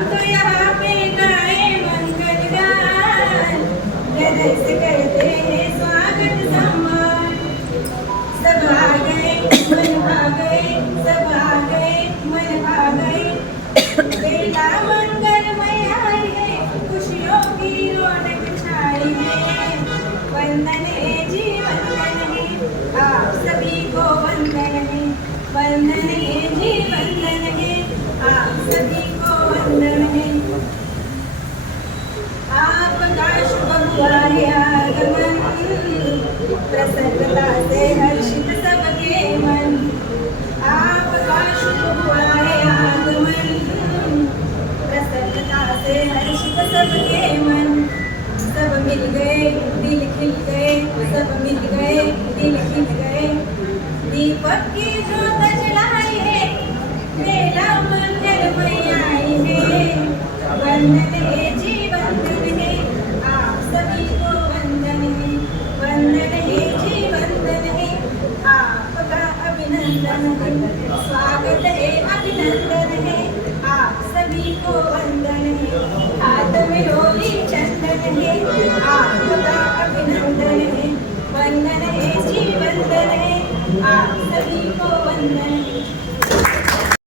तो यहाँ पे गाए मंगल गान, हृदय से करते हैं स्वागत सम्मान। सब आ गए मन आ गए, सब आ गए मन आ गए, बेला मंगलमय आई है, खुशियों की रौनक छाई है। वंदन है जी वंदन है, आप सभी को वंदन है। वंदन है जी वंदन है, आप सभी को वंदन है। आपका शुभ हुआ है आगमन, प्रसन्नता से हर्षित सबके मन। आपका शुभ हुआ है आगमन, प्रसन्नता से हर्षित सबके मन। सब मिल गए दिल खिल गए, सब मिल गए दिल खिल गए, दीपक की ज्योत जलाई है, बेला मंगलमय आई है। वंदन है जी वंदन है, आप सभी को वंदन है। वंदन है जी वंदन है, आपका अभिनंदन है। स्वागत है अभिनंदन है, आप सभी को वंदन है। हाथ में होली चंदन है, आपका अभिनंदन है। वंदन है जी वंदन है, आप सभी को वंदन है।